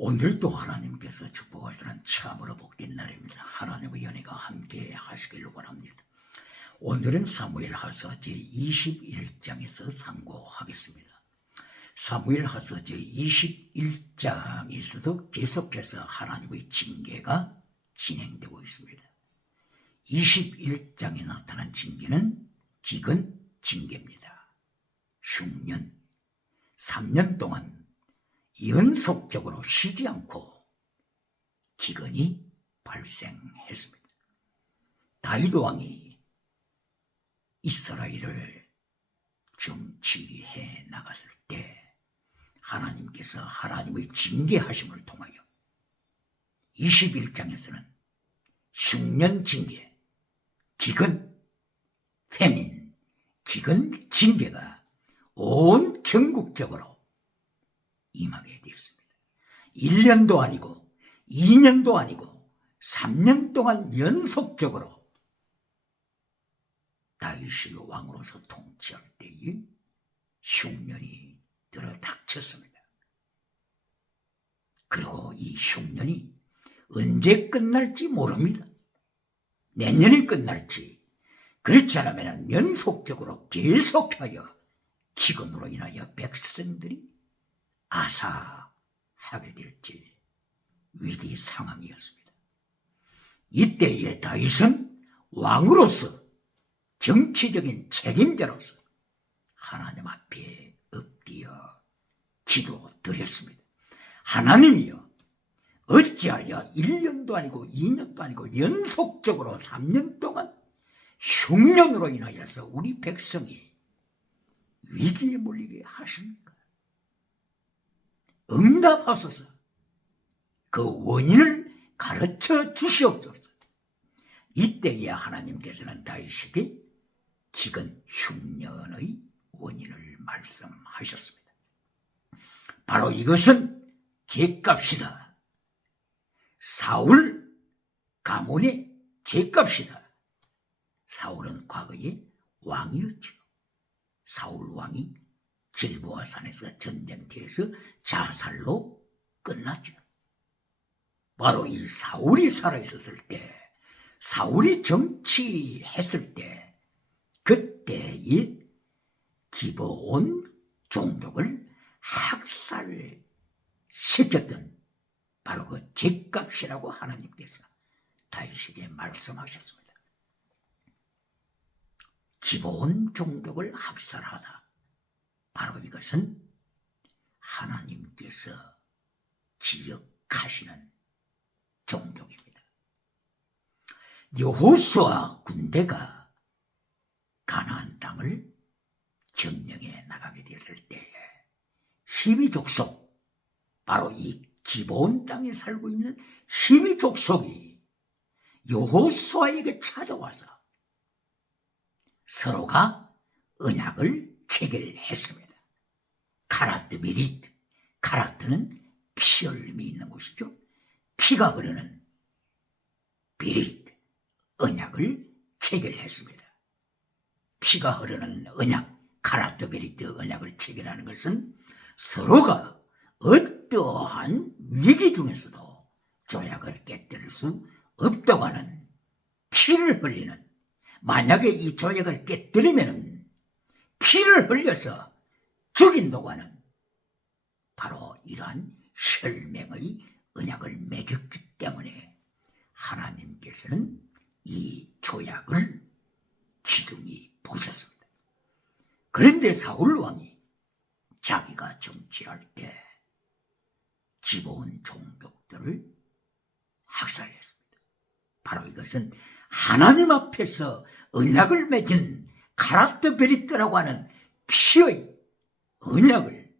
오늘도 하나님께서 축복하시는 참으로 복된 날입니다. 하나님의 연회가 함께 하시기를 원합니다. 오늘은 사무엘하서 제21장에서 상고하겠습니다. 사무엘하서 제21장에서도 계속해서 하나님의 징계가 진행되고 있습니다. 21장에 나타난 징계는 기근 징계입니다. 흉년, 3년 동안 연속적으로 쉬지 않고 기근이 발생했습니다. 다윗 왕이 이스라엘을 정치해 나갔을 때 하나님께서 하나님의 징계하심을 통하여 21장에서는 흉년 징계, 기근, 패민, 기근 징계가 온 전국적으로 임하게 되었습니다. 1년도 아니고 2년도 아니고 3년 동안 연속적으로 다윗이 왕으로서 통치할 때에 흉년이 들어닥쳤습니다. 그리고 이 흉년이 언제 끝날지 모릅니다. 내년에 끝날지, 그렇지 않으면 연속적으로 계속하여 기근으로 인하여 백성들이 아사하게 될지 위기 상황이었습니다. 이때에 다윗은 왕으로서 정치적인 책임자로서 하나님 앞에 엎드려 기도드렸습니다. 하나님이여, 어찌하여 1년도 아니고 2년도 아니고 연속적으로 3년 동안 흉년으로 인하여서 우리 백성이 위기에 몰리게 하십니까? 응답하소서. 그 원인을 가르쳐 주시옵소서. 이때에 하나님께서는 다윗에게 기근 흉년의 원인을 말씀하셨습니다. 바로 이것은 죄값이다. 사울 가문의 죄값이다. 사울은 과거에 왕이었죠. 사울 왕이 길보아 산에서 전쟁터에서 자살로 끝났죠. 바로 이 사울이 살아있었을 때, 사울이 정치했을 때, 그때의 기브온 종족을 학살시켰던 바로 그 죄값이라고 하나님께서 다윗에게 말씀하셨습니다. 기브온 종족을 학살하다. 바로 이것은 하나님께서 기억하시는 종족입니다. 여호수아 군대가 가나안 땅을 점령해 나가게 됐을 때에 히위 족속, 바로 이 기브온 땅에 살고 있는 히위 족속이 여호수아에게 찾아와서 서로가 언약을 체결했습니다. 카라트 베리트, 카라트는 피혈림이 있는 곳이죠. 피가 흐르는 베리트, 언약을 체결했습니다. 피가 흐르는 언약, 카라트 베리트 언약을 체결하는 것은 서로가 어떠한 위기 중에서도 조약을 깨뜨릴 수 없다고 하는, 피를 흘리는, 만약에 이 조약을 깨뜨리면 피를 흘려서 죽인다고 하는 바로 이러한 혈맹의 언약을 맺었기 때문에 하나님께서는 이 조약을 기둥이 보셨습니다. 그런데 사울 왕이 자기가 정치할 때 기브온 종족들을 학살했습니다. 바로 이것은 하나님 앞에서 언약을 맺은 카라트 베리트라고 하는 피의 언약을,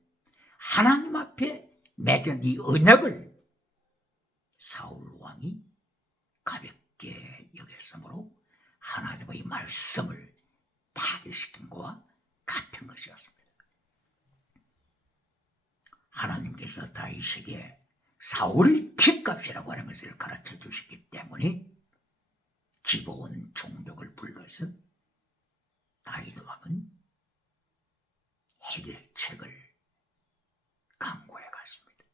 하나님 앞에 맺은 이 언약을 사울 왕이 가볍게 여겼으므로 하나님의 말씀을 파괴시킨 것과 같은 것이었습니다. 하나님께서 다윗에게 사울의 피값이라고 하는 것을 가르쳐 주셨기 때문에 기브온 종족을 불러서 다윗 왕은 해결책을 강구해 갔습니다.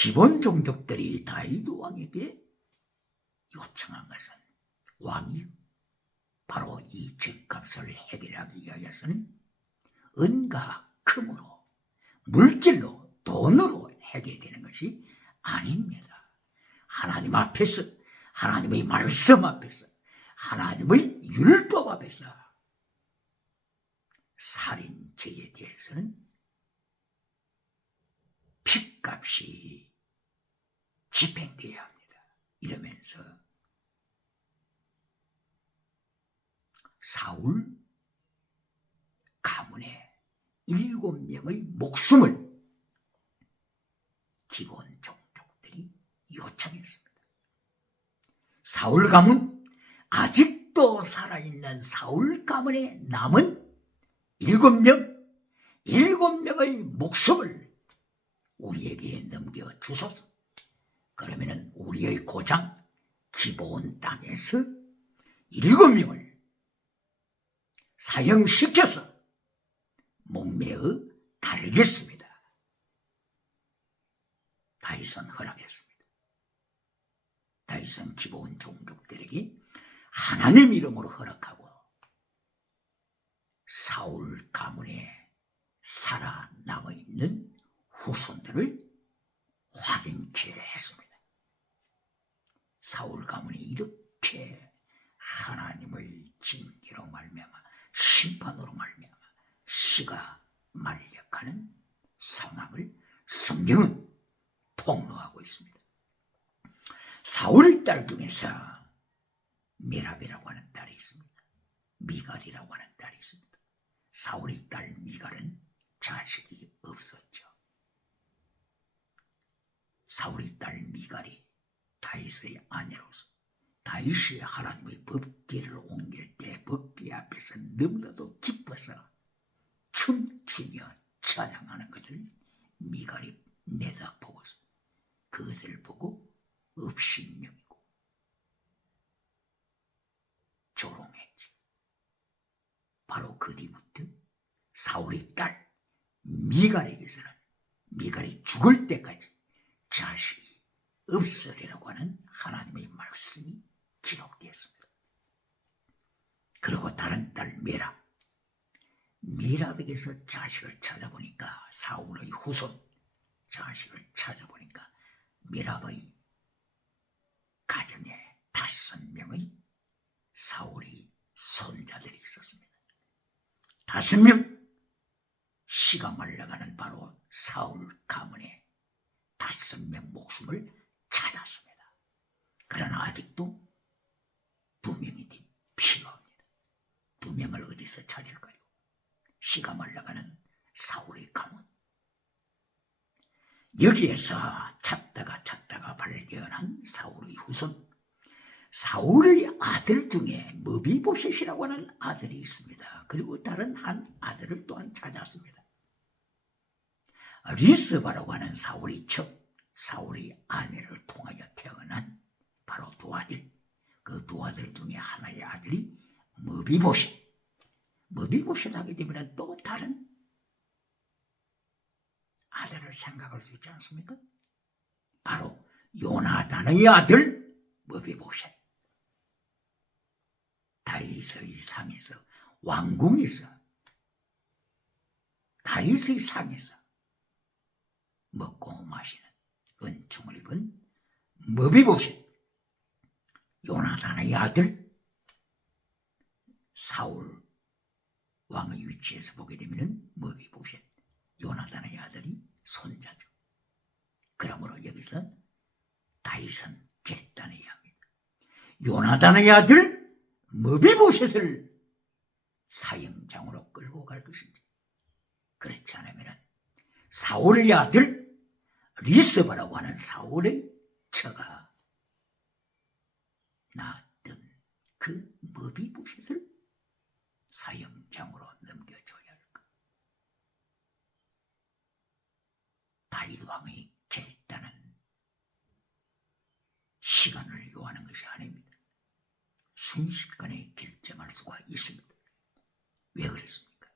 기본 종족들이 다윗 왕에게 요청한 것은 왕이 바로 이 죗값을 해결하기 위하여서는 은과 금으로, 물질로, 돈으로 해결되는 것이 아닙니다. 하나님 앞에서, 하나님의 말씀 앞에서, 하나님의 율법 앞에서 살인죄에 대해서는 핏값이 집행되어야 합니다. 이러면서 사울 가문의 7명의 목숨을 기본 종족들이 요청했습니다. 사울 가문, 아직도 살아있는 사울 가문에 남은 7명의 목숨을 우리에게 넘겨주소서. 그러면은 우리의 고장 기브온 땅에서 7명을 사형시켜서 목매어 달겠습니다. 다윗은 허락했습니다. 다윗은 기브온 종족들에게 하나님 이름으로 허락하고 사울 가문에 살아남아있는 후손들을 확인케 했습니다. 사울 가문이 이렇게 하나님의 징계로 말미암아 심판으로 말미암아 씨가 말려가는 상황을 성경은 폭로하고 있습니다. 사울의 딸 중에서 메랍이라고 하는 딸이 있습니다. 미갈이라고 하는 딸이 있습니다. 사울의 딸 미갈은 자식이 없었죠. 사울의 딸 미갈이 다윗의 아내로서 다윗이 하나님의 법궤를 옮길 때 법궤 앞에서 너무나도 기뻐서 춤추며 찬양하는 것을 미갈이 내다보고서 그것을 보고 업신여기고 조롱했지. 바로 그 뒤부터 사울의 딸 미갈에게서는 미갈이 죽을 때까지 자식이 없으리라고 하는 하나님의 말씀이 기록되었습니다. 그리고 다른 딸 메랍에게서 자식을 찾아보니까 사울의 후손 자식을 찾아보니까 메랍의 가정에 5명의 사울의 손자들이 있었습니다. 5명 씨가 말라가는 바로 사울 가문의 5명 목숨을 찾았습니다. 그러나 아직도 2명이 필요합니다. 2명을 어디서 찾을까요? 씨가 말라가는 사울의 가문. 여기에서 찾다가 발견한 사울의 후손, 사울의 아들 중에 머비보셋이라고 하는 아들이 있습니다. 그리고 다른 한 아들을 또한 찾았습니다. 리스바라고 하는 사울의 첩, 사울의 아내를 통하여 태어난 바로 2아들, 그 2아들 중에 하나의 아들이 머비보셋 하게 되면 또 다른 아들을 생각할 수 있지 않습니까? 바로 요나단의 아들 머비보셋. 다윗의 상에서, 왕궁에서, 다윗의 상에서 먹고 마시는 은총을 입은 머비보셋, 요나단의 아들. 사울 왕의 위치에서 보게 되면 머비보셋, 요나단의 아들이 손자죠. 그러므로 여기서 다윗은 결단해야 합니다. 요나단의 아들 머비보셋을 사형장으로 끌고 갈 것인지, 그렇지 않으면 사울의 아들 리스바라고 하는 사울의 처가 낳았던 그 머비보셋을 사형장으로 넘겨줘야 할까? 다윗 왕의 결단은 시간을 요하는 것이 아닙니다. 순식간에 결정할 수가 있습니다. 왜 그랬습니까?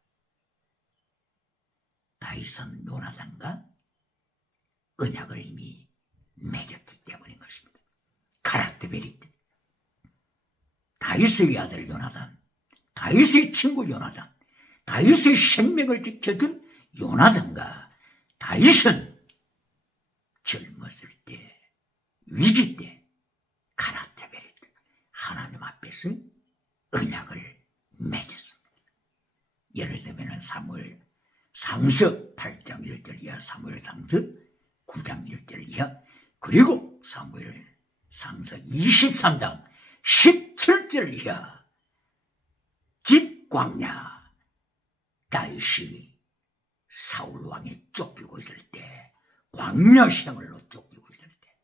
다윗은 요나단과 언약을 이미 맺었기 때문인 것입니다. 카라트베리트. 다윗의 아들 요나단, 다윗의 친구 요나단, 다윗의 생명을 지켜준 요나단과 다윗은 젊었을 때, 위기 때 카라테베리트 하나님 앞에서 언약을 맺었습니다. 예를 들면 사무엘 상서 8장 1절 이하, 사무엘 상서 9장 1절 이하, 그리고 사무엘 상서 23장 17절 이하. 집광야 다윗이 사울 왕에 쫓기고 있을 때, 광야 생활로 쫓기고 있을 때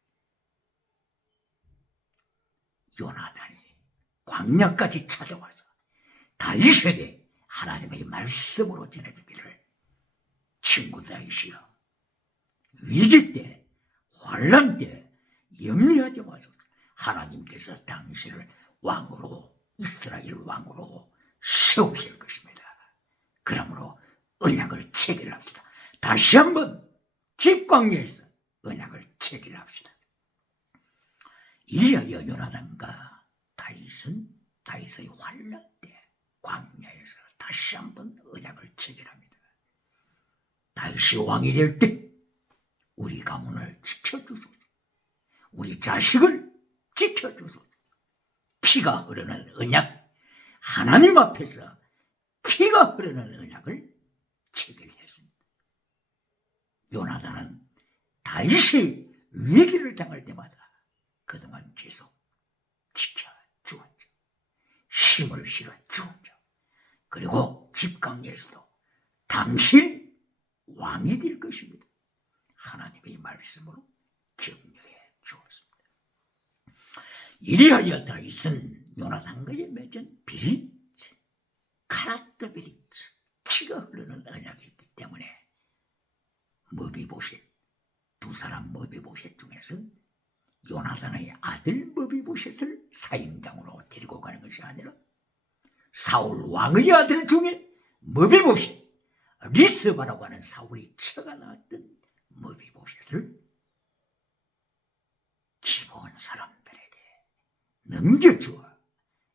요나단이 광야까지 찾아와서 다윗에게 하나님의 말씀으로 전해주기를, 친구 다윗이여, 위기 때, 환난 때 염려하지 마소서. 하나님께서 당신을 왕으로, 이스라엘 왕으로 세우실 것입니다. 그러므로 언약을 체결합시다. 다시 한번 집광야에서 언약을 체결합시다. 이리하여 요나단과 다윗은 다윗의 환난 때 광야에서 다시 한번 언약을 체결합니다. 다윗이 왕이 될 때 우리 가문을 지켜주소서, 우리 자식을 지켜주소서. 피가 흐르는 언약, 하나님 앞에서 피가 흐르는 언약을 체결했습니다. 요나단은 다윗이 위기를 당할 때마다 그동안 계속 지켜주었죠. 힘을 실어주었죠. 그리고 집강에서도 당신 왕이 될 것입니다. 하나님의 말씀으로 격려해 주었습니다. 이리하여 다윗은 요나단과의 맺은 비릿, 카라트베리트, 피가 흐르는 언약이 있기 때문에 머비보셋, 두 사람 머비보셋 중에서 요나단의 아들 머비보셋을 사형장으로 데리고 가는 것이 아니라 사울 왕의 아들 중에 머비보셋, 리스바라고 하는 사울이 처가 낳았던 머비보셋을 기브온 사람들에게 넘겨주어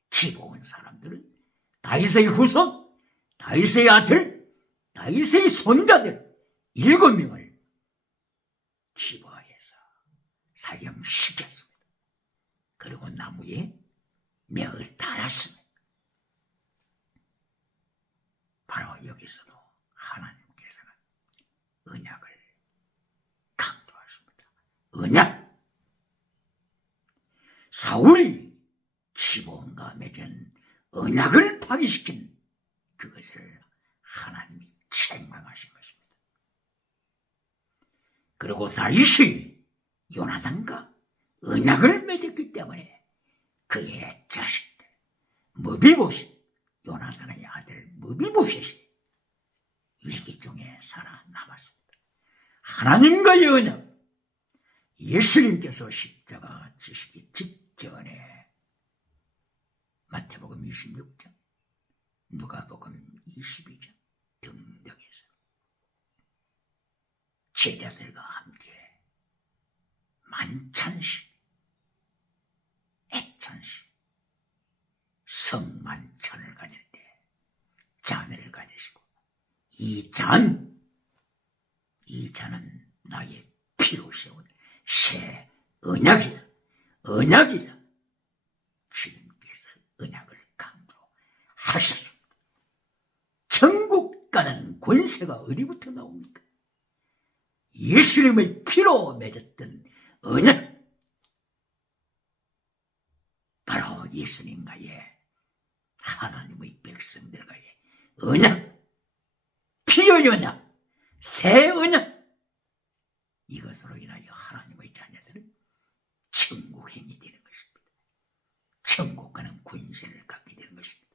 기브온 사람들은 다윗의 후손, 다윗의 아들, 다윗의 손자들 7명을 기브아에서 사형시켰습니다. 그리고 나무에 명을 달았습니다. 바로 여기서도 하나님께서는 언약을 강조하십니다. 언약! 사울이 기브온과 맺은 언약을 파기시킨 그것을 하나님이 책망하신 것입니다. 그리고 다윗이 요나단과 언약을 맺었기 때문에 그의 자식들 머비보셋, 요나단의 아들 머비보셋이 위기 중에 살아남았습니다. 하나님과의 언약, 예수님께서 십자가 지시기 직전에 마태복음 26장, 누가복음 22장 등등에서 제자들과 함께 만찬식, 애찬식, 성만찬을 가질 때 잔을 가지시고 이 잔은 나의 피로 세운 새 언약이다. 언약이다. 주님께서 언약을 강조하셨습니다. 천국 가는 권세가 어디부터 나옵니까? 예수님의 피로 맺었던 언약, 바로 예수님과의 하나님의 백성들과의 언약, 피의 언약, 새 언약, 이것으로 인하여 하나님의 자녀들은 천국행이 되는 것입니다. 천국 가는 권세를 갖게 되는 것입니다.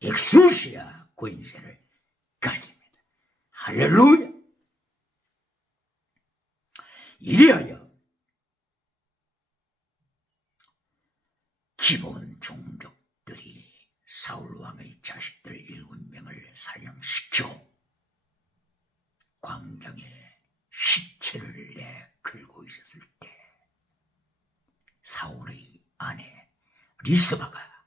엑수시아 권세를 가집니다. 할렐루야! 이리하여 기브온 종족들이 사울왕의 자식들 7명을 사형시키고 광장에 시체를 내걸고 있었을 때 리스바가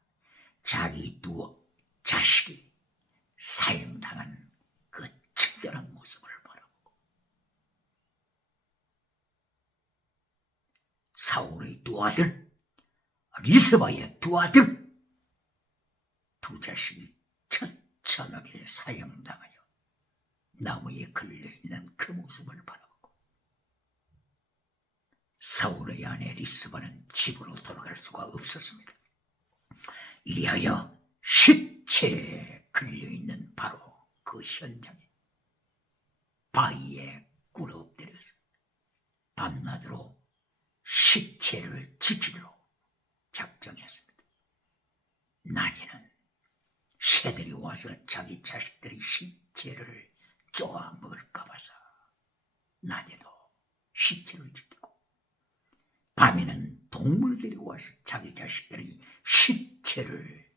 자기 두 자식이 사형당한 그 친절한 모습을 바라보고 사울의 두 아들, 리스바의 두 아들, 두 자식이 처참하게 사형당하여 나무에 걸려있는 그 모습을 바라보고 사울의 아내 리스바는 집으로 돌아갈 수가 없었습니다. 이리하여 시체에 걸려있는 바로 그 현장에 바위에 꿇어 엎드려서 밤낮으로 시체를 지키도록 작정했습니다. 낮에는 새들이 와서 자기 자식들의 시체를 쪼아 먹을까 봐서 낮에도 시체를 지키고, 밤에는 동물들이 와서 자기 자식들의 시체를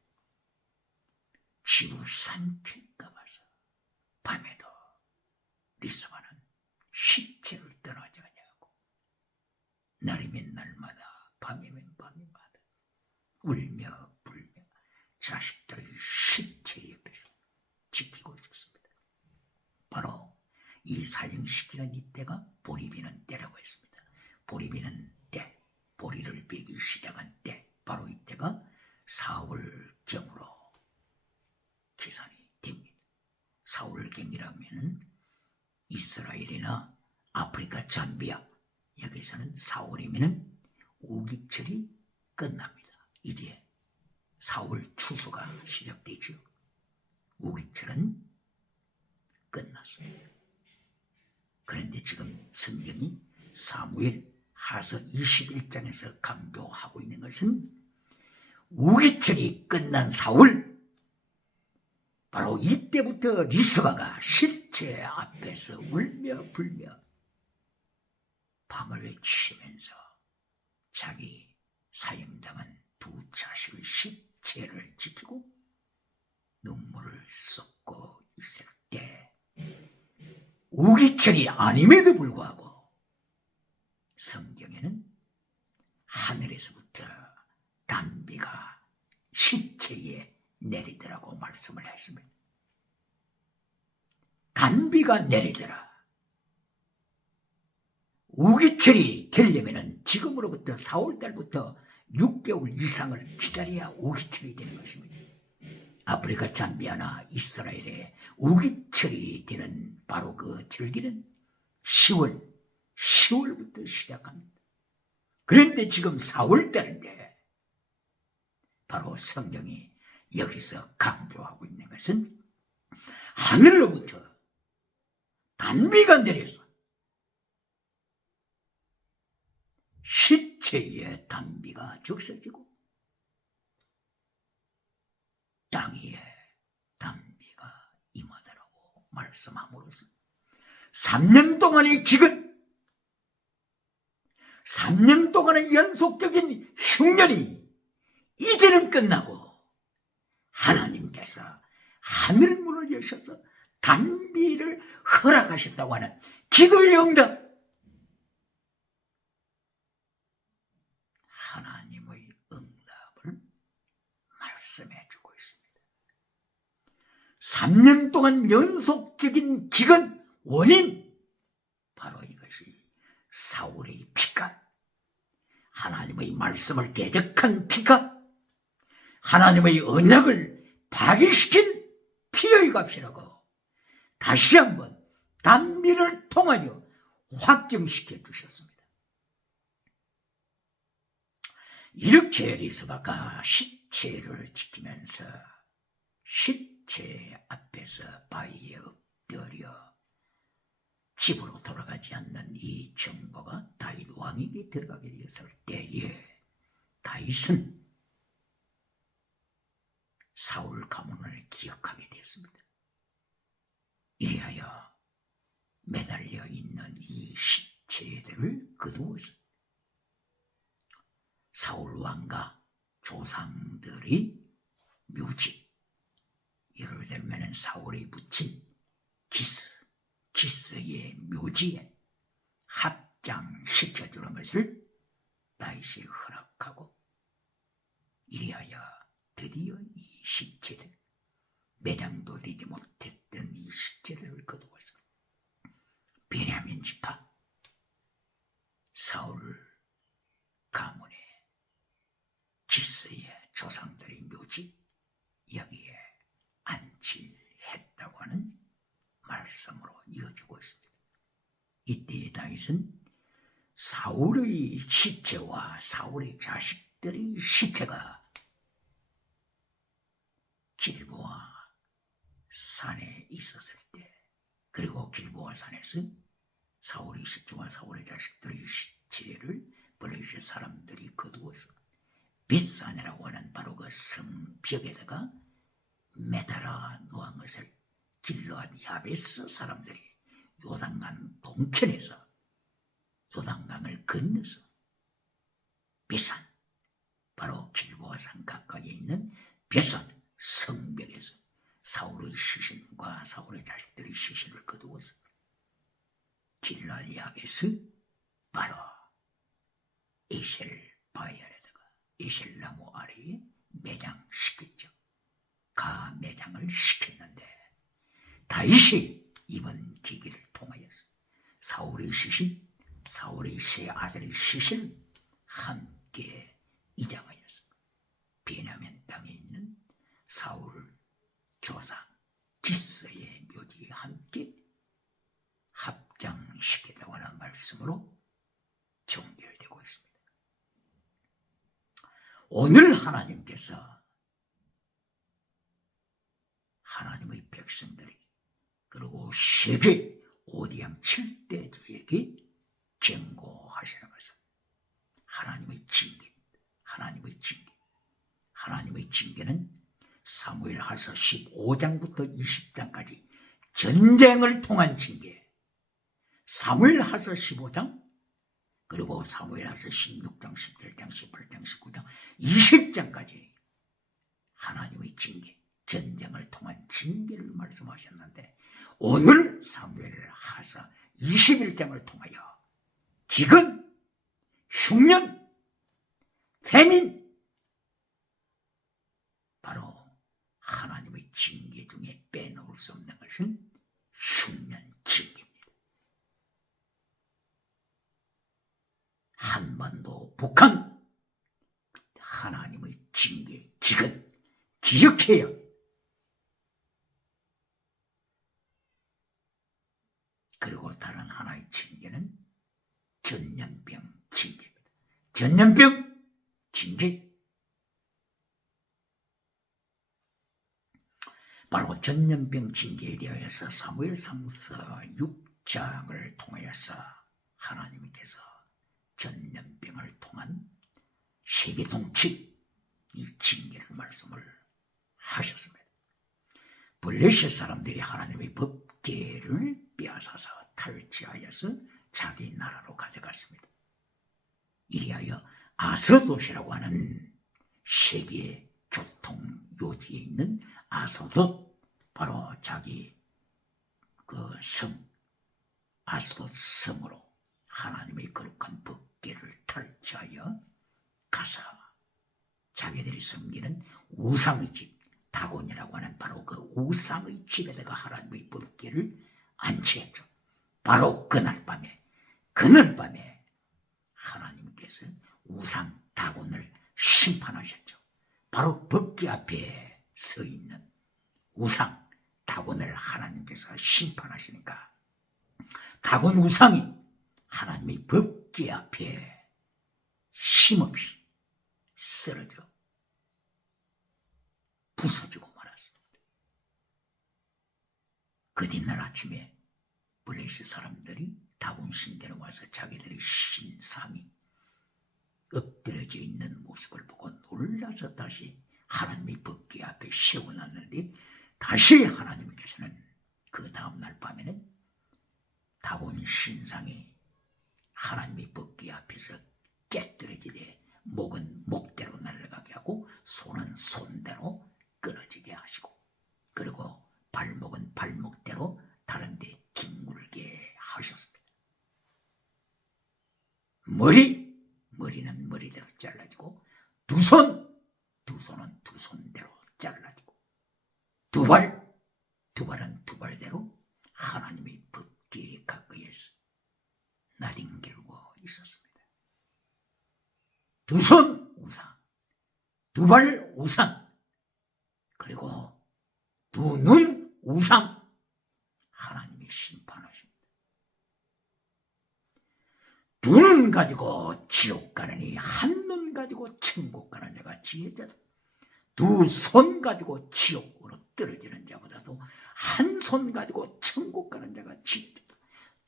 집으로 삼킬까 봐서 밤에도 리스바는 시체를 떠나지 않냐고 날이면 날마다 밤이면 밤마다 울며 불며 자식들의 시체 옆에서 지키고 있었습니다. 바로 이 사형시키는 이때가 보리비는 때라고 했습니다. 보리비는 때, 보리를 베기 시작한 때, 바로 이때가 사월경으로 계산이 됩니다. 사월경이라면 이스라엘이나 아프리카 잠비아, 여기서는 4월이면 우기철이 끝납니다. 이제 4월 추수가 시작되죠. 우기철은 끝났습니다. 그런데 지금 성경이 사무엘 하서 21장에서 강조하고 있는 것은 우기철이 끝난 4월, 바로 이때부터 리스바가 실체 앞에서 울며 불며 밤을 치면서 자기 사형당한 두 자식의 시체를 지키고 눈물을 쏟고 있을 때, 우기철이 아님에도 불구하고 성경에는 하늘에서부터 단비가 시체에 내리더라고 말씀을 했습니다. 단비가 내리더라. 우기철이 되려면 지금으로부터 4월달부터 6개월 이상을 기다려야 우기철이 되는 것입니다. 아프리카 잠비아나 이스라엘에 우기철이 되는 바로 그 절기는 10월부터 시작합니다. 그런데 지금 4월달인데 바로 성경이 여기서 강조하고 있는 것은 하늘로부터 단비가 내려서 시체에 단비가 적셔지고 땅 위에 단비가 임하더라고 말씀함으로써 3년 동안의 기근, 3년 동안의 연속적인 흉년이 이제는 끝나고 하나님께서 하늘문을 여셔서 단비를 허락하셨다고 하는 기도의 응답, 하나님의 응답을 말씀해 주고 있습니다. 3년 동안 연속적인 기근 원인, 바로 이것이 사울의 피가, 하나님의 말씀을 대적한 피가, 하나님의 언약을 파괴시킨 피의 값이라고 다시 한번 단비를 통하여 확정시켜 주셨습니다. 이렇게 리스바가 시체를 지키면서 시체 앞에서 바위에 엎드려 집으로 돌아가지 않는 이 정보가 다윗 왕에게 들어가게 되었을 때에 다윗은 사울 가문을 기억하게 되었습니다. 이리하여 매달려 있는 이 시체들을 거두어서 사울 왕과 조상들의 묘지, 예를 들면 사울의 부친 기스의 묘지에 합장시켜주는 것을 다윗이 허락하고 이리하여 드디어 이 시체들, 매장도 되지 못했던 이 시체들을 거두어서 베냐민 지파 사울 가문의 기스의 조상들의 묘지 여기에 안치했다고 하는 말씀으로 이어지고 있습니다. 이때 다윗은 사울의 시체와 사울의 자식들의 시체가 길보아 산에 있었을 때, 그리고 길보아 산에서 사울의 시체와 사울의 자식들의 시체를 블레셋 사람들이 거두어서 벳산이라고 하는 바로 그 성벽에다가 매달아 놓은 것을 길르앗 야베스 사람들이 요단강 동편에서 요단강을 건너서 벳산, 바로 길보아 산 가까이에 있는 벳산 성벽에서 사울의 시신과 사울의 자식들의 시신을 거두어서 길르앗 야베스 바로 에셀 바위아래다가 에셀 나무 아래에 매장시켰죠. 가 매장을 시켰는데 다윗이 이번 계기를 통하여서 사울의 시신, 사울의 세 아들의 시신을 함께 이장하여서 베냐민 땅에 있는 사울 조상 기스의 묘지에 함께 합장시켰다고 하는 말씀으로 종결되고 있습니다. 오늘 하나님께서 하나님의 백성들에게, 그리고 세계 오디양 7대주에게 경고하시는 것은 하나님의 징계입니다. 하나님의 징계. 하나님의 징계는 사무엘하서 15장부터 20장까지 전쟁을 통한 징계, 사무엘하서 15장, 그리고 사무엘하서 16장, 17장, 18장, 19장, 20장까지 하나님의 징계, 전쟁을 통한 징계를 말씀하셨는데, 오늘 사무엘하서 21장을 통하여 기근, 흉년, 패민, 바로 하나님의 징계 중에 빼놓을 수 없는 것은 흉년 징계입니다. 한반도, 북한, 하나님의 징계, 기근, 기억해야. 그리고 다른 하나의 징계는 전염병 징계입니다. 전염병 징계. 바로 전염병 징계에 대하여서 사무엘상서 6장을 통하여서 하나님께서 전염병을 통한 세계 통치, 이 징계를 말씀을 하셨습니다. 블레셋 사람들이 하나님의 법궤를 빼앗아서 탈취하여서 자기 나라로 가져갔습니다. 이리하여 아서돗이라고 하는 세계 교통 요지에 있는 아서돗, 바로 자기 그 성 아스돗 성으로 하나님의 거룩한 법궤를 탈취하여 가서 자기들이 섬기는 우상의 집, 다곤이라고 하는 바로 그 우상의 집에다가 하나님의 법궤를 안치했죠. 바로 그날 밤에 하나님께서 우상 다곤을 심판하셨죠. 바로 법궤 앞에 서 있는 우상 다곤을 하나님께서 심판하시니까 다곤 우상이 하나님의 법궤 앞에 힘없이 쓰러져 부서지고 말았습니다. 그 뒷날 아침에 블레셋 사람들이 다곤 신전에 와서 자기들의 신상이 엎드려져 있는 모습을 보고 놀라서 다시 하나님의 법궤 앞에 세워놨는데, 다시 하나님께서는 그 다음날 밤에는 다곤 신상이 하나님의 법궤 앞에서 깨뜨려지되 목은 목대로 날아가게 하고 손은 손대로 끊어지게 하시고, 그리고 발목은 발목대로 다른 데 뒹굴게 하셨습니다. 머리는 머리대로 잘라지고 두 손 두 손대로 잘라지고 두 발은 두 발대로 하나님의 법궤 가까이에서 나뒹굴고 있었습니다. 두 손 우상, 두 발 우상, 그리고 두 눈 우상, 하나님이 심판하십니다. 두 눈 가지고 지옥 가느니 한 눈 가지고 천국 가는 자가 지혜자다. 두 손 가지고 지옥으로 떨어지는 자보다도 한 손 가지고 천국 가는 자가 지혜자다.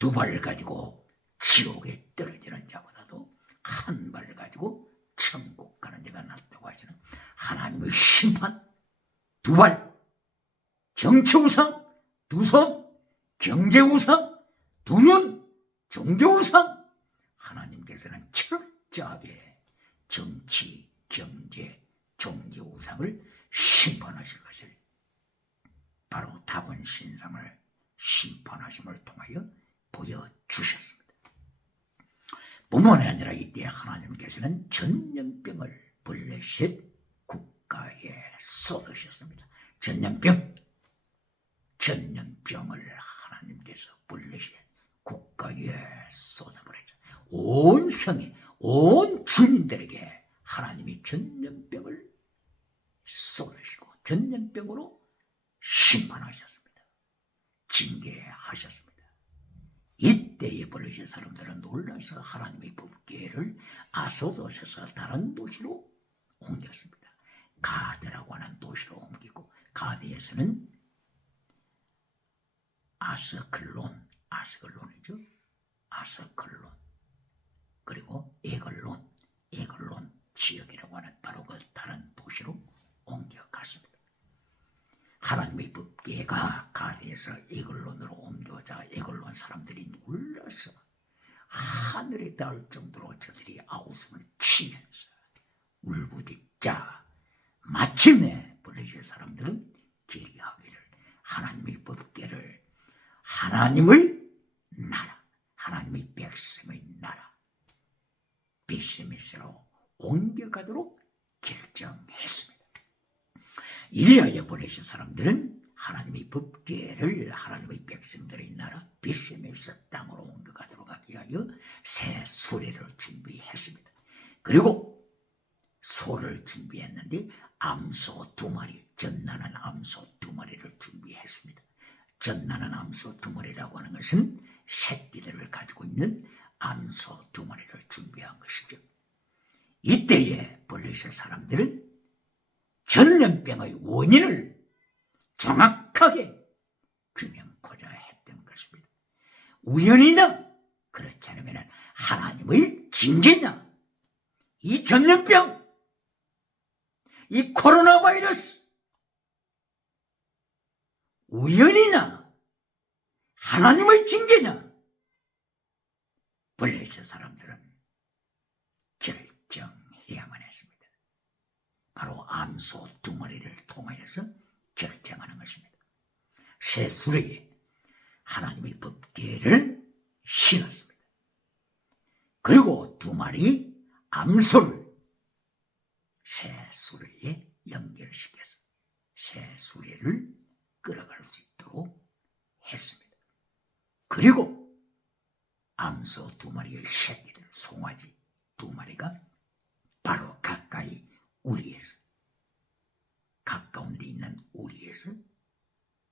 두 발 가지고 지옥에 떨어지는 자보다도 한 발 가지고 천국 가는 자가 낫다고 하시는 하나님의 심판. 두 발, 정치우상, 두 손, 경제우상, 두 눈, 종교우상. 하나님께서는 철저하게 정치, 경제, 종교우상을 심판하실 것을 바로 다본 신상을 심판하심을 통하여 보여주셨습니다. 뿐만 아니라 이때 하나님께서는 전염병을 블레셋 국가에 쏟으셨습니다. 전염병을 하나님께서 블레셋 국가에 쏟아버렸죠. 온 성에, 온 주민들에게 하나님이 전염병을 쏟으시고 전염병으로 심판하셨습니다. 징계하셨습니다. 이때에 블레셋 사람들은 놀라서 하나님의 법궤를 아소도에서 다른 도시로 옮겼습니다. 가드라고 하는 도시로 옮기고, 가드에서는 아스클론이죠. 아스클론, 그리고 에글론 지역이라고 하는 바로 그 다른 도시로 옮겨갔습니다. 하나님의 법궤가 가드에서 에글론으로 옮겨자 에글론 사람들이 놀라서 하늘에 닿을 정도로 저들이 아우성을 치면서 울부짖자 마침내 블레셋 사람들은 기리하기를 하나님의 법궤를 하나님의 나라, 하나님의 백성의 나라 베스메스로 옮겨가도록 결정했습니다. 이리하여 블레셋 사람들은 하나님의 법궤를 하나님의 백성들의 나라 베스메스 땅으로 옮겨가도록 하기 위하여 새 수레를 준비했습니다. 그리고 소를 준비했는데 암소 2마리, 젖나는 암소 2마리를 준비했습니다. 젖나는 암소 2마리라고 하는 것은 새끼들을 가지고 있는 암소 2마리를 준비한 것이죠. 이때에 블레셋 사람들은 전염병의 원인을 정확하게 규명코자 했던 것입니다. 우연이나 그렇지 않으면 하나님의 징계냐, 이 전염병, 이 코로나 바이러스 우연이나 하나님의 징계냐, 블레셋 사람들은 결정해야만 했습니다. 바로 암소 2마리를 통하여서 결정하는 것입니다. 새 수레에 하나님의 법궤를 신었습니다. 그리고 2마리 암소를 새 수레에 연결시켜서 새 수레를 끌어갈 수 있도록 했습니다. 그리고 암소 2마리의 새끼들, 송아지 2마리가 바로 가까이 우리에서, 가까운 데 있는 우리에서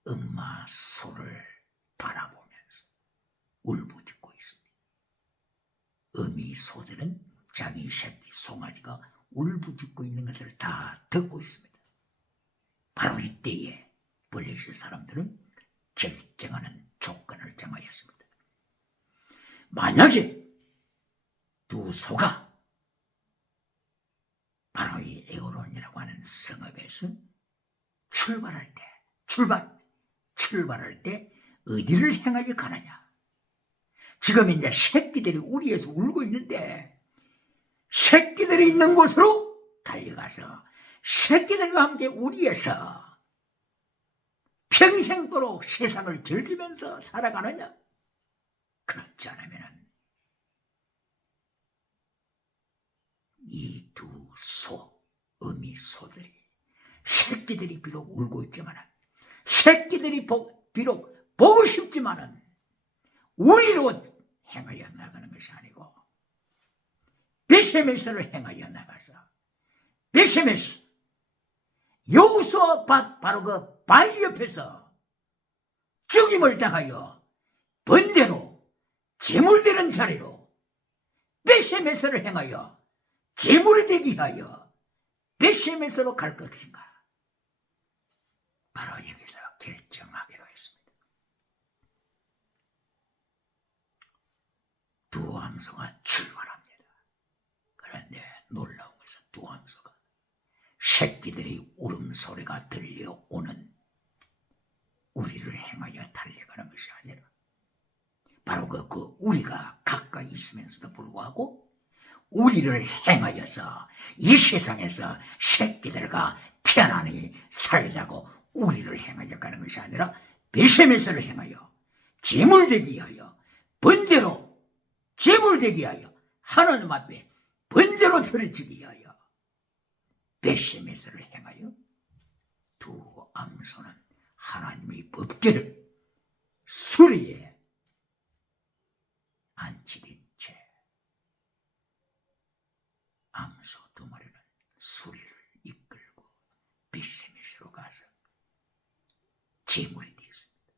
엄마 소를 바라보면서 울부짖고 있습니다. 어미 소들은 자기 새끼 송아지가 울부짖고 있는 것을 다 듣고 있습니다. 바로 이때에 블레셋 사람들은 결정하는 조건을 정하였습니다. 만약에 두 소가 바로 이 에그론이라고 하는 성읍에서 출발할 때 어디를 향하여 가느냐? 지금 이제 새끼들이 우리에서 울고 있는데 새끼들이 있는 곳으로 달려가서 새끼들과 함께 우리에서 평생도록 세상을 즐기면서 살아가느냐? 그렇지 않으면 이 두 소, 어미 소들이 새끼들이 비록 울고 있지만, 새끼들이 비록 보고 싶지만은 우리로 행하여 나가는 것이 아니고 베세메스를 행하여 나가서, 베세메스 여호수아 바로 그 바위 옆에서 죽임을 당하여 번제로 제물되는 자리로 베세메스를 행하여 제물이 되게 하여 베세메스로 갈 것인가, 바로 여기서 결정하기로 했습니다. 두 함수가 출발합니다. 그런데 놀라운 것은 두 함수가 새끼들이 울음소리가 들려오는 우리를 향하여 달려가는 것이 아니라 바로 그 우리가 가까이 있으면서도 불구하고 우리를 행하여서 이 세상에서 새끼들과 편안히 살자고 우리를 행하여 가는 것이 아니라 베세메스를 행하여 제물되게 하여 번제로 제물되게 하여 하나님 앞에 번제로 드려지게 하여 베세메스를 행하여 두 암소는 하나님의 법궤를 수리에 앉히린 채 암소 두 마리는 수리를 이끌고 베세메스로 가서 제물이 되었습니다.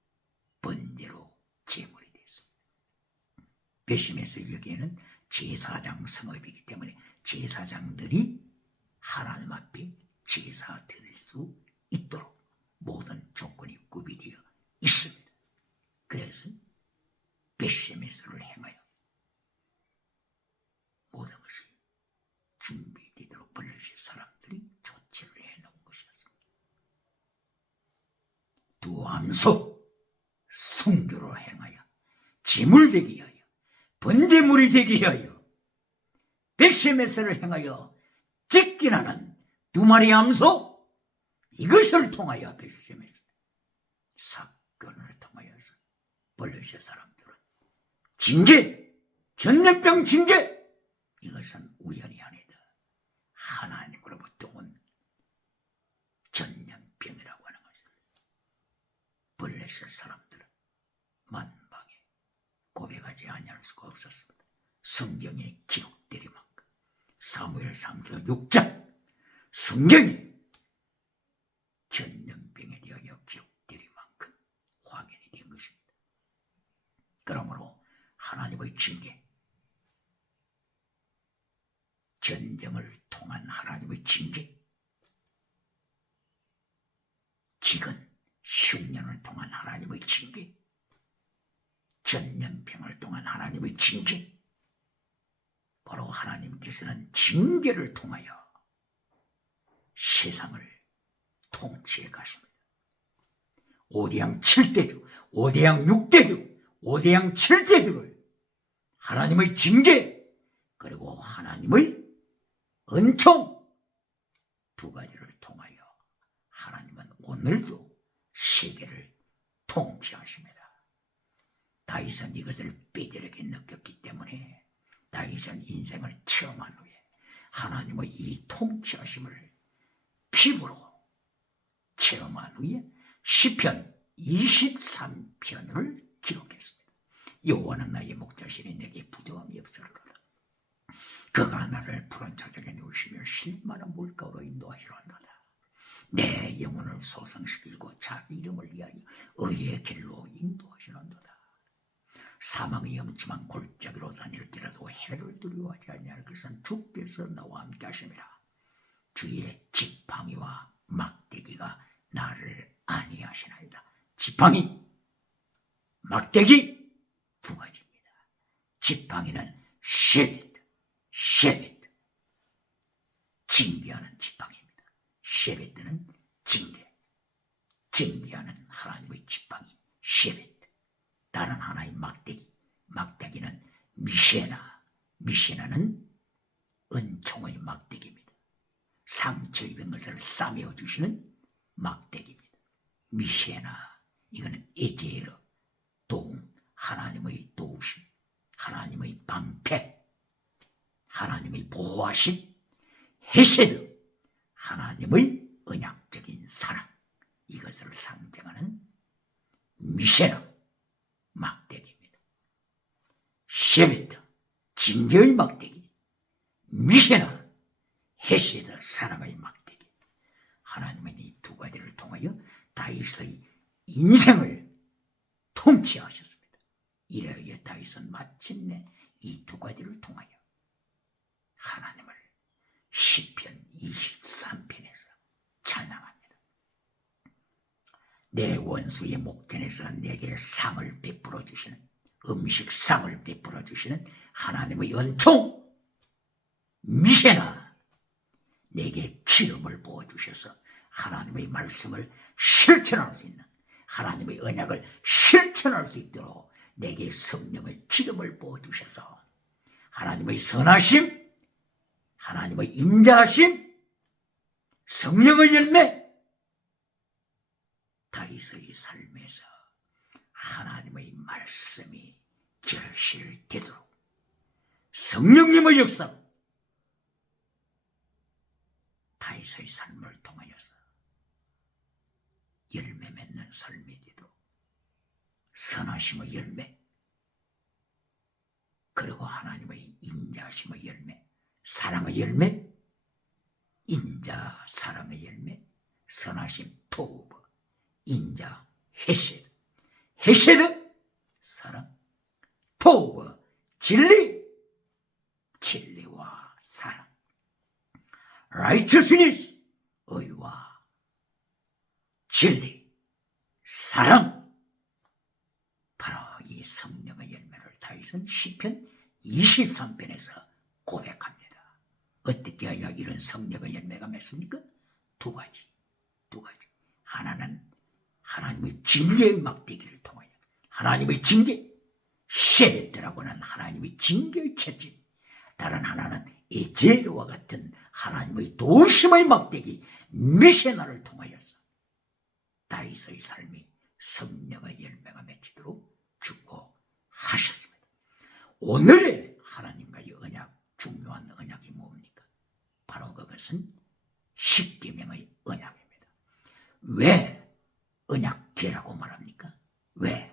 번제로 제물이 되었습니다. 베세메스 여기에는 제사장 성읍이기 때문에 제사장들이 하나님 앞에 제사 드릴 수 있도록 모든 조건이 구비되어 있습니다. 그래서 베세메스를 행하여 모든 것이 준비되도록 블레셋 사람들이 조치를 해놓은 것이었습니다. 두 암소 순교로 행하여 제물 되게 하여 번제물이 되게 하여 베세메스를 행하여 직진하는 두 마리 암소, 이것을 통하여 베세메스 사건을 통하여서 블레셋 사람들은 징계, 전염병 징계, 이것은 우연이 아니다. 하나님으로부터 온 전염병이라고 하는 것은 블레셋 사람들은 만방에 고백하지 아니할 수가 없었습니다. 성경에 기록되리만큼 사무엘상서 6장 성경에 전염병에 대하여 기록되리만큼 확인이 된 것입니다. 그러므로 하나님의 징계, 전쟁을 통한 하나님의 징계, 기근, 흉년을 통한 하나님의 징계, 전염병을 통한 하나님의 징계, 바로 하나님께서는 징계를 통하여 세상을 통치해 가십니다. 5대양 7대주, 5대양 6대주, 5대양 7대주를 하나님의 징계 그리고 하나님의 은총 두 가지를 통하여 하나님은 오늘도 세계를 통치하십니다. 다윗은 이것을 뼈저리게 느꼈기 때문에 다윗은 인생을 체험한 후에 하나님의 이 통치하심을 피부로 체험한 후에 시편 23편을 기록했습니다. 여호와는 나의 목자시니 내게 부족함이 없으리로다. 그가 나를 푸른 저녁에 누우시며 쉴만한 물가로 인도하시리로다. 내 영혼을 소성시키고 자기 이름을 위하여 의의 길로 인도하시리로다. 사망의 엄침한 골짜기로 다닐지라도 해를 두려워하지 아니할 것은 주께서 나와 함께 하심이라. 주의 지팡이와 막대기가 나를 안위하시나이다. 지팡이, 막대기 두 가지입니다. 지팡이는 쉐벳, 징계하는 지팡이입니다. 쉐벳은 징계하는 하나님의 지팡이 쉐벳. 다른 하나의 막대기는 미쉐나는 은총의 막대기입니다. 상처 입은 것을 싸매어 주시는 막대기입니다. 미쉐나, 이거는 에제르, 도움, 하나님의 도우심, 하나님의 방패, 하나님의 보호하심, 헤세드, 하나님의 언약적인 사랑, 이것을 상징하는 미쉐나, 막대기입니다. 셰베트, 징계의 막대기, 미쉐나, 헤세드, 사랑의 막대기. 하나님은 이 두 가지를 통하여 다윗의 인생을 통치하셨습니다. 이래야 다윗은 마침내 이 두 가지를 통하여 하나님을 시편 23편에서 찬양합니다. 내 원수의 목전에서 내게 상을 베풀어 주시는, 음식상을 베풀어 주시는 하나님의 은총 미세나, 내게 기름을 부어주셔서 하나님의 말씀을 실천할 수 있는, 하나님의 언약을 실천할 수 있도록 내게 성령의 기름을 부어주셔서 하나님의 선하심, 하나님의 인자하심, 성령의 열매, 다윗의 삶에서 하나님의 말씀이 결실되도록 성령님의 역사로 다윗의 삶을 통하여서 열매 맺는 삶이 되도록, 선하심의 열매, 그리고 하나님의 인자하심의 열매, 사랑의 열매, 인자 사랑의 열매, 선하심 토브, 인자 헤세드, 헤세드 사랑, 토브 진리, 진리와 사랑, righteousness 의와 진리, 사랑, 바로 이 성령의 열매를 다윗은 시편 23편에서 고백합니다. 어떻게 해야 이런 성령의 열매가 맺습니까? 두 가지. 하나는 하나님의 징계의 막대기를 통하여, 하나님의 징계, 셰베트라고 하는 하나님의 징계의 체질, 다른 하나는 에제르와 같은 하나님의 도심의 막대기 미세나를 통하여서 다윗의 삶이 성령의 열매가 맺히도록 축복하셨습니다. 오늘의 하나님과의 언약, 중요한 언약이 뭡니까? 바로 그것은 십계명의 언약입니다. 왜 언약궤라고 말합니까? 왜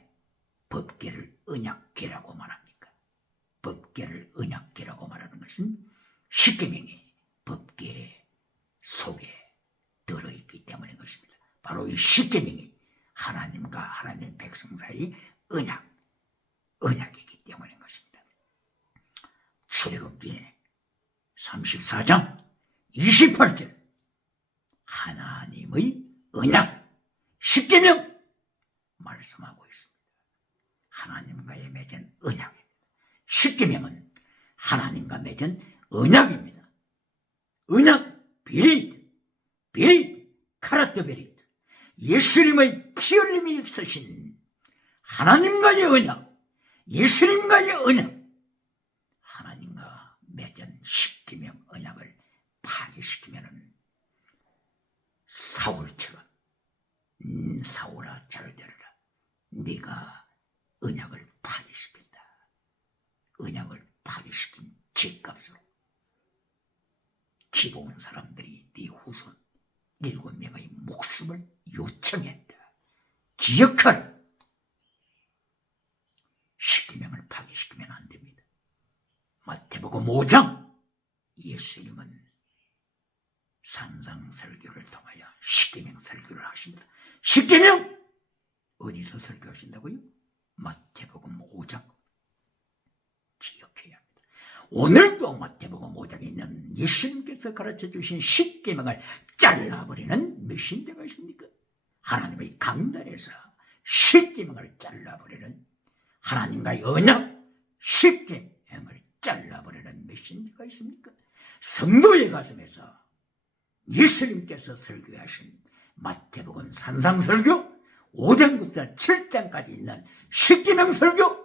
법궤를 언약궤라고 말합니까? 법궤를 언약궤라고 말하는 것은 십계명이 법궤 속에 들어있기 때문인 것입니다. 바로 이 십계명이 하나님과 하나님 백성 사이의 언약이기 때문인 것입니다. 출애굽기 34장 28절, 하나님의 언약, 십계명 말씀하고 있습니다. 하나님과의 맺은 언약입니다. 십계명은 하나님과 맺은 언약입니다. 언약, 비릿, 카라트 베리트, 예수님의 피 흘림이 있으신 하나님과의 언약, 예수님과의 언약, 하나님과 맺은 십계명 언약을 파괴시키면은 사울처럼, 사울아 잘 들으라, 네가 언약을 파괴시킨다. 언약을 파괴시킨 죄값으로 기본 사람들이 네 후손 7명의 목숨을 요청했다. 기억하라. 십계명을 파괴시키면 안 됩니다. 마태복음 5장, 예수님은 산상설교를 통하여 십계명 설교를 하십니다. 십계명 어디서 설교하신다고요? 마태복음 5장. 기억해야 합니다. 오늘도 마태복음 5장에 있는 예수님께서 가르쳐주신 십계명을 잘라버리는 몇 신자가 있습니까? 하나님의 강단에서 십계명을 잘라버리는, 하나님과의 언약 십계명을 잘라버리는 몇 신자가 있습니까? 성도의 가슴에서 예수님께서 설교하신 마태복음 산상설교 5장부터 7장까지 있는 십계명 설교,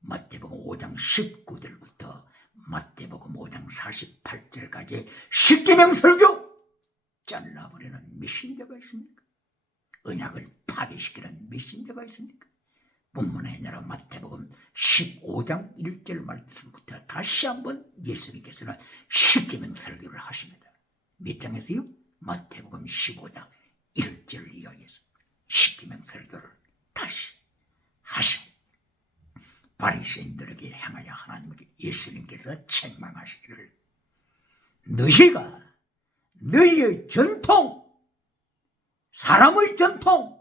마태복음 5장 19절부터 마태복음 5장 48절까지 십계명 설교 잘라버리는 몇 신자가 있습니까? 언약을 파괴시키는 몇 신자가 있습니까? 본문에 아니라 마태복음 15장 1절 말씀부터 다시 한번 예수님께서는 십계명 설교를 하십니다. 몇 장에서요? 마태복음 15장 1절 이하에서 십계명 설교를 다시 하시고 바리새인들에게 향하여 하나님을 예수님께서 책망하시기를 너희가 너희의 전통, 사람의 전통,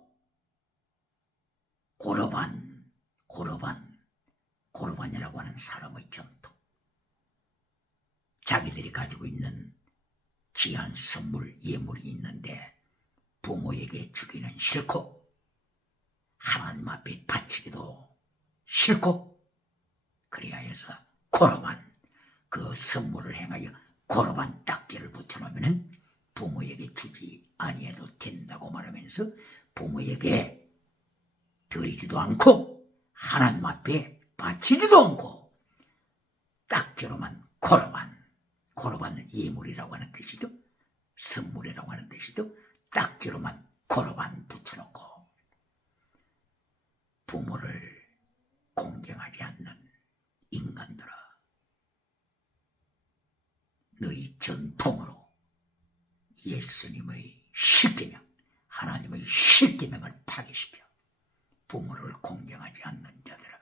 고르반이라고 하는 사람의 전통, 자기들이 가지고 있는 귀한 선물, 예물이 있는데 부모에게 주기는 싫고 하나님 앞에 바치기도 싫고 그리하여서 고르반, 그 선물을 행하여 고르반 딱지를 붙여놓으면 부모에게 주지 아니해도 된다고 말하면서 부모에게 드리지도 않고 하나님 앞에 바치지도 않고 딱지로만 고르반 예물이라고 하는 뜻이죠. 선물이라고 하는 뜻이죠. 딱지로만 고르반 붙여놓고 부모를 공경하지 않는 인간들아, 너희 전통으로 예수님의 십계명, 하나님의 십계명을 파괴시켜 부모를 공경하지 않는 자들아,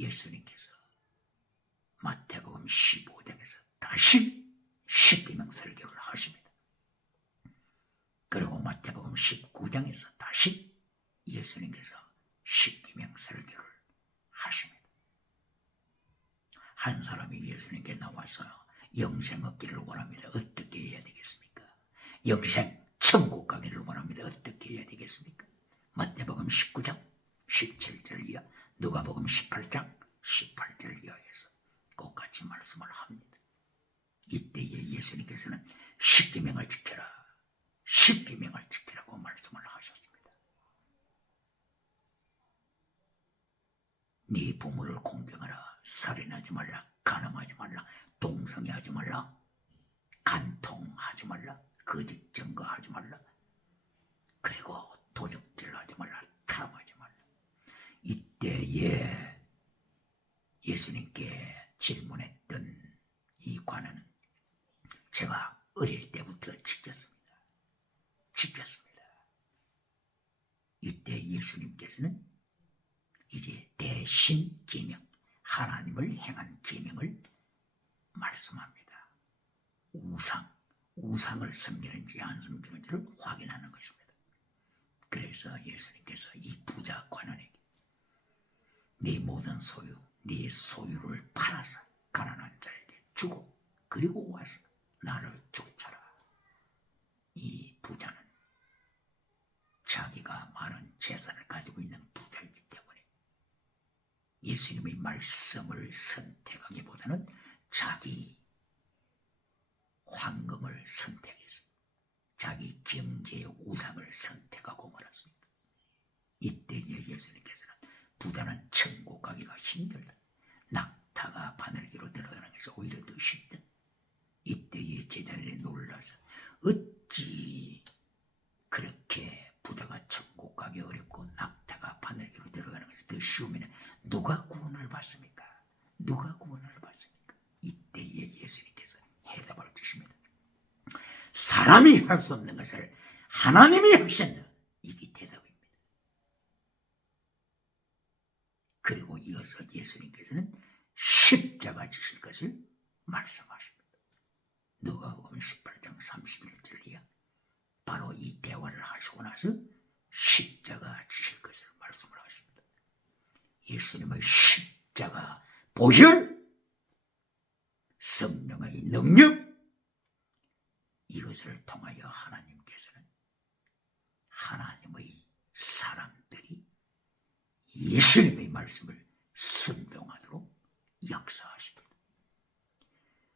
예수님께서 마태복음 15장에서 다시 십계명 설교를 하십니다. 그리고 마태복음 19장에서 다시 예수님께서 십계명 설교를 하십니다. 한 사람이 예수님께 나와서 영생 얻기를 원합니다. 어떻게 해야 되겠습니까? 영생, 천국 가기를 원합니다. 어떻게 해야 되겠습니까? 마태복음 19장 17절 이하, 누가복음 18장 18절 이하에서 똑같이 말씀을 합니다. 이때에 예수님께서는 십계명을 지켜라, 십계명을 지키라고 말씀을 하셨습니다. 네 부모를 공경하라, 살인하지 말라, 간음하지 말라, 동성애하지 말라, 간통하지 말라, 거짓 증거하지 말라, 그리고 도적질하지 말라, 탐하지 말라. 이때에 예수님께 질문했던 이 관원은 제가 어릴 때부터 지켰습니다. 이때 예수님께서는 이제 대신 계명, 하나님을 행한 계명을 말씀합니다. 우상을 섬기는지 안 섬기는지를 확인하는 것입니다. 그래서 예수님께서 이 부자 관원에게 네 모든 소유, 네 소유를 팔아서 가난한 자에게 주고 그리고 와서 나를 쫓아라. 이 부자는 자기가 많은 재산을 가지고 있는 부자이기 때문에 예수님의 말씀을 선택하기보다는 자기 황금을 선택해서 자기 경제의 우상을 선택하고 말았습니다. 이때에 예수님께서는 부자는 천국 가기가 힘들다, 낙타가 바늘기로 들어가는 것이 오히려 더 쉽다. 이때에 제자들이 놀라서 어찌 그렇게 부자가 천국 가기 어렵고 낙타가 바늘기로 들어가는 것이 더 쉬우면 누가 구원을 받습니까? 누가 구원을 받습니까? 이때에 예수님께서 해답을 주십니다. 사람이 할 수 없는 것을 하나님이 하신다. 이게 대답입니다. 그리고 이어서 예수님께서는 십자가 지실 것을 말씀하십니다. 누가복음 18장 31절 이하, 바로 이 대화를 하시고 나서 십자가 지실 것을 말씀을 하십니다. 예수님의 십자가 보혈, 성령의 능력, 이것을 통하여 하나님께서는 하나님의 사람들이 예수님의 말씀을 순종하도록 역사하십니다.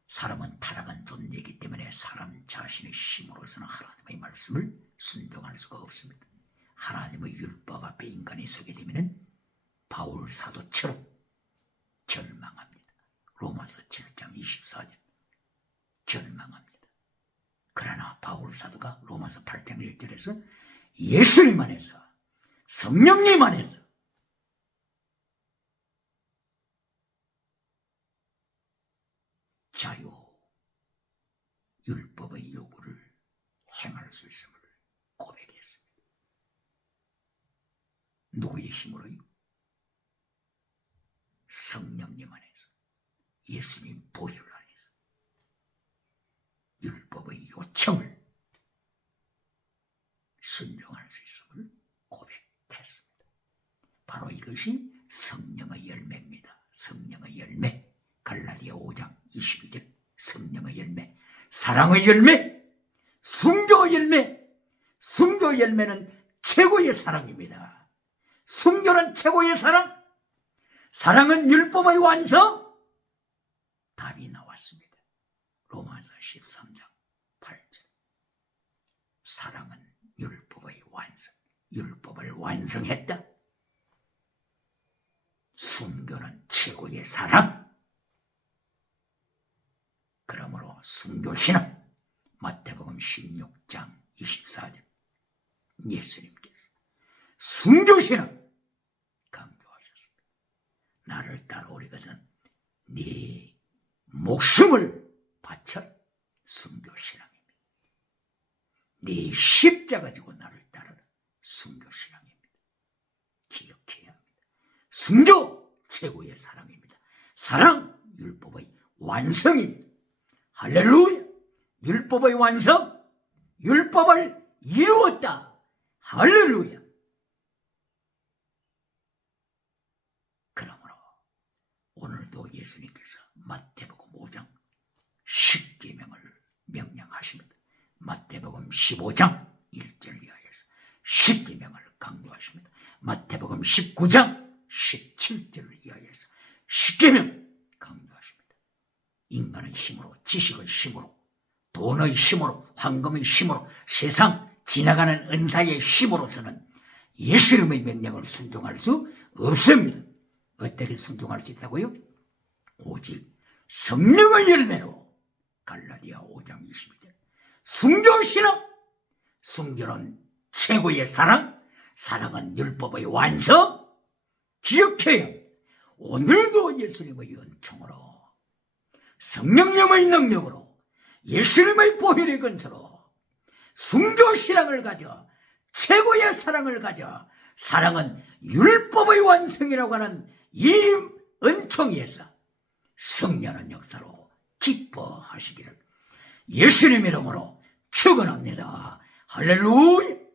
사람은 타락한 존재이기 때문에 사람 자신의 힘으로서는 하나님의 말씀을 순종할 수가 없습니다. 하나님의 율법 앞에 인간이 서게 되면 바울 사도처럼 절망합니다. 로마서 7장 24절 절망합니다. 그러나 바울 사도가 로마서 8장 1절에서 예수님 안에서, 성령님 안에서 자유, 율법의 요구를 행할 수 있음을 고백했습니다. 누구의 힘으로요? 성령님 안에서, 예수님 보혈 안에서 율법의 요청을 순종할 수 있음을 고백했습니다. 바로 이것이 성령의 열매입니다. 성령의 열매. 갈라디아 5장 22절. 성령의 열매, 사랑의 열매, 순교의 열매. 순교 열매는 최고의 사랑입니다. 순교는 최고의 사랑, 사랑은 율법의 완성. 답이 나왔습니다. 로마서 13장 8절. 사랑은 율법의 완성, 율법을 완성했다. 순교는 최고의 사랑. 그러므로 순교신앙, 마태복음 16장 24절. 예수님께서 순교신앙 강조하셨습니다. 나를 따라오리거든 네 목숨을 바쳐. 순교신앙입니다. 네 십자가 지고 나를 따르는 순교신앙입니다. 기억해야 합니다. 순교 최고의 사랑입니다. 사랑 율법의 완성입니다. 할렐루야. 율법의 완성, 율법을 이루었다. 할렐루야. 그러므로 오늘도 예수님께서 마태복음 5장 10계명을 명령하십니다. 마태복음 15장 1절 이하에서 10계명을 강조하십니다. 마태복음 19장 17절 이하에서 10계명 강조하십니다. 인간의 힘으로, 지식의 힘으로, 돈의 힘으로, 황금의 힘으로, 세상 지나가는 은사의 힘으로서는 예수님의 명령을 순종할 수 없습니다. 어떻게 순종할 수 있다고요? 오직 성령의 열매로. 갈라디아 5장 22절. 순교신앙. 순교는 최고의 사랑, 사랑은 율법의 완성. 기억해요. 오늘도 예수님의 은총으로, 성령님의 능력으로, 예수님의 보혈의 근서로 순교신앙을 가져 최고의 사랑을 가져, 사랑은 율법의 완성이라고 하는 이 은총에서 성령의 역사로 기뻐하시기를 예수님 이름으로 축원합니다. 할렐루야.